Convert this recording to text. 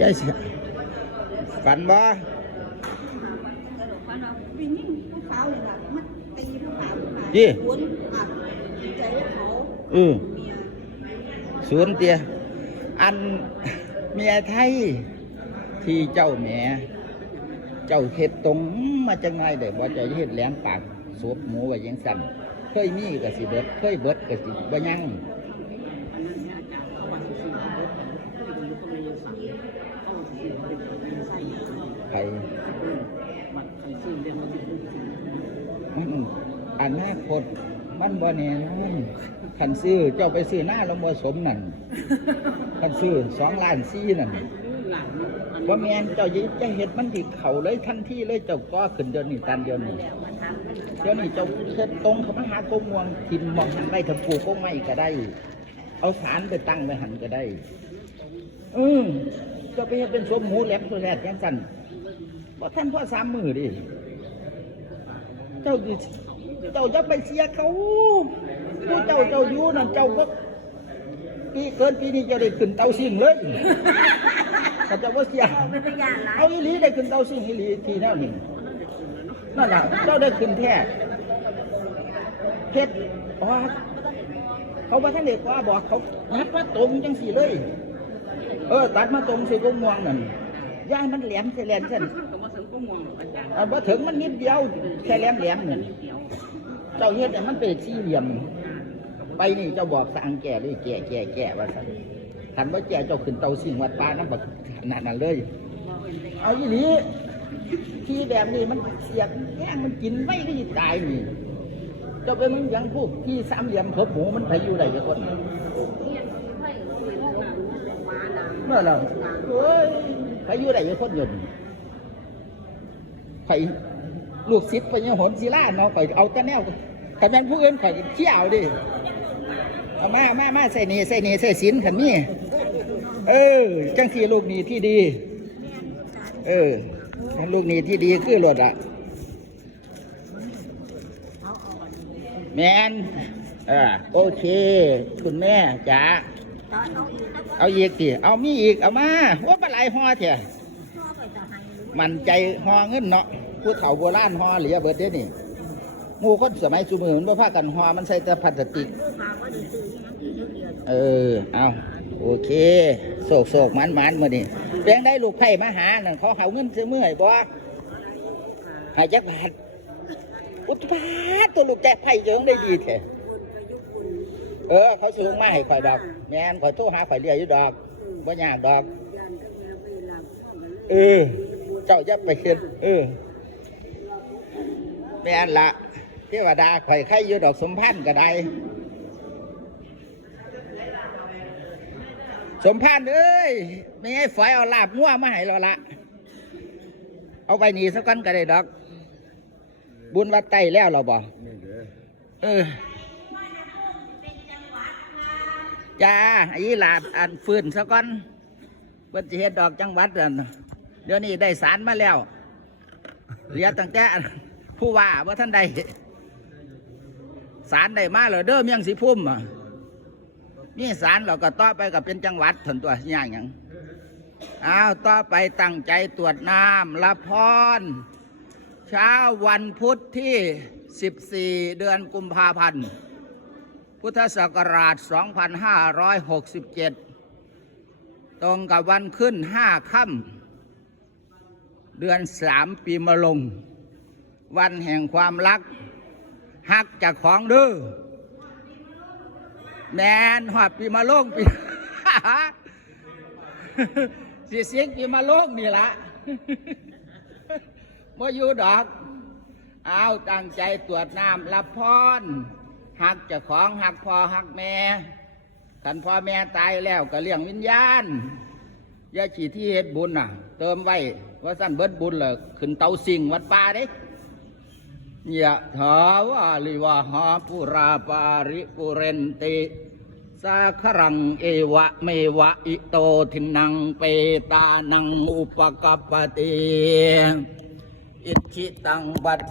ยายสียฝันบ่ฝันว่าวิ่งยิ่งผู้สาวเลยค่ะมันตีผู้สาวผู้สาวยี่วนอัดใจว่าเออศูนย์เตียอันเมียไทย ที่เจ้าแม่เจ้าเฮ็ดตรงมาจังไงเด้บ่เจะเฮ็ดแหลมปากสวบหมูไว้ยังสั่นเคยมีก็สิเบิดเคยเบิดก็สิบ่ยัง ไผมันอนาคตมันบ่แน่นอนคันซื้อเจ้าไปซื้อหน้าล้วบ่สมนั่นคันซื้อสองล้านสี่นั่นบ่แมนเจ้าจะจะเฮ็ดมันสิเข้าเลยทันทีเลยเจ้าก็ขึ้นเดี๋ยวนี้ตันเดี๋ยวนี้เดี๋ยวนี้เจ้าเฮ็ดตรงเขามาหาโกงวงทิมมองหันได้ถ้าปลูกโกงไม้ก็ได้ เอาสารไปตั้งไว้หันก็ได้ อืมเจะไปเฮ็ดเป็นสมหมูแหลมตัวแรกยังสั่น บ่ท่านพ่อสามมือดิเจ้าอยู่เจ้าจะไปเสียเขาผู้เจ้าเจ้าอยู่นั่นเจ้าก็ปีเกินปีนี้จ้าได้ขึ้นเตาซิ่งเลยเขาเจะว่าเสียเป็นพยาอาอีหลีได้ขึ้นเตาซิ่งอีหลีทีแนวนี้นั่นแหละเจ้าได้ขึ้นแท้เฮ็ดอ๋อเขาว่าท่านเด็กว่าบอกเขานัดมาตรงจังสี่เลย เออ ตัดมาตรงสิก็ม่วงนั่น ย่ายมันแหลมใส่แหลมเส้นอันว่าถึงมันนิดเดียวแค่แหลมแหลมนั่นเจ้าเฮ็ดแต่มันเป็นสี่เหลี่ยม ไปนี่เจ้าบอกสั่งแก่เลยแก่แก่แก่ว่าสั่นทันว่าแก่เจ้าขึ้นเตาสิ่งวัดปลาน้ำบักขนาดนั้นเลย เอาอีหลีที่แบบนี้มันเสียบแง่งมันกินไม่ได้ตายนี่เจ้าไปมึงยังพวกที่สามเหลี่ยมเพิบหมูมันไปอยู่ได้ยังคนเมื่อเราเฮ้ย ไปอยู่ได้ยังคนยนต์ไปลูกศิษย์ไปยังหนศิลาเนาะไปเอาแต่แนวแต่แม่นผู้อื่นไปเที่ยวดิเอามามามาใส่นี่ใส่นี่ใส่สินขันนี่เออ จังสีลูกนี่ที่ดี เออลูกนี่ที่ดีคือรถอะแมนเออโอเค คุณแม่จ๋า เอาอีกเอาอีกสิเอามีอีกเอามาว่าปลาไหลห่อเถอะมันใจห่อเงินเนาะผู้เฒ่าโบราณห่อเหลือเบิดเด้นี่หมู่คนสมัยจุมือมันบ่พากันห่อมันใส่แต่พลาสติกเออเอาโอเคโศกโศกมันมันมาดิเพียงได้ลูกไผ่มาหานั่นเขาเขาเงินซื้อมือให้บ่หายจักบาทอุตบาทตัวลูกแกไผ่เยิงได้ดีแท้ เออเขาซื้อมาให้ข่อยดอก แม่นข่อยโทรหาข่อยเรียอยู่ดอกบ่ยากดอกยันก็เวลางพ่อก เออ เจ้าจะไปเห็นเออแม่นละเทวดาข่อยไข่อยู่ดอกสมพันธ์ก็ได้สมพันธ์เอ้ยไม่ให้ฝอยเอาลาบงัวมาให้เราละเอาไปหนีสักกันก็ได้ดอก บุญวัดไตแล้วเราบ่เออ จ้าไอ้ลาบอันฟื้นสักกันเพิ่นสิเฮ็ดดอกจังหวัดนั่นเดี๋ยวนี้ได้สารมาแล้วเหลือตั้งแต่ผู้ว่าว่าท่านใดสารได้มาแล้วเด้อเมียงสีพุ่มอะนี่สารเราก็ต่อไปก็เป็นจังหวัดทันตัวอย่างหยังอ้าวต่อไปตั้งใจตรวจน้ำละพร เช้าวันพุธที่ 14 เดือนกุมภาพันธ์ พุทธศักราช 2567 ตรงกับวันขึ้น 5 ค่ำเดือน 3 ปีมะลง วันแห่งความรักหักจากของเด้อแนนหอดปีมาลงปีสิเสียงปีมาลงนี่ละบ่อยู่ดอก เอาตั้งใจตรวจน้ำรับพร หักจ้าของหักพ่อหักแม่ขันพ่อแม่ตายแล้วก็เลี้ยงวิญญาณอย่าฉีที่เฮ็ดบุญน่ะ เติมไว้ว่าสั้นเบิดบุญเลยขึ้นเตาสิงวัดป่าเด้ยะถาวาลิวะหาปุราปาริปุเรนติสาครังเอวะเมวะอิโตทินังเปตานังอุปกปติอิทิตังบัด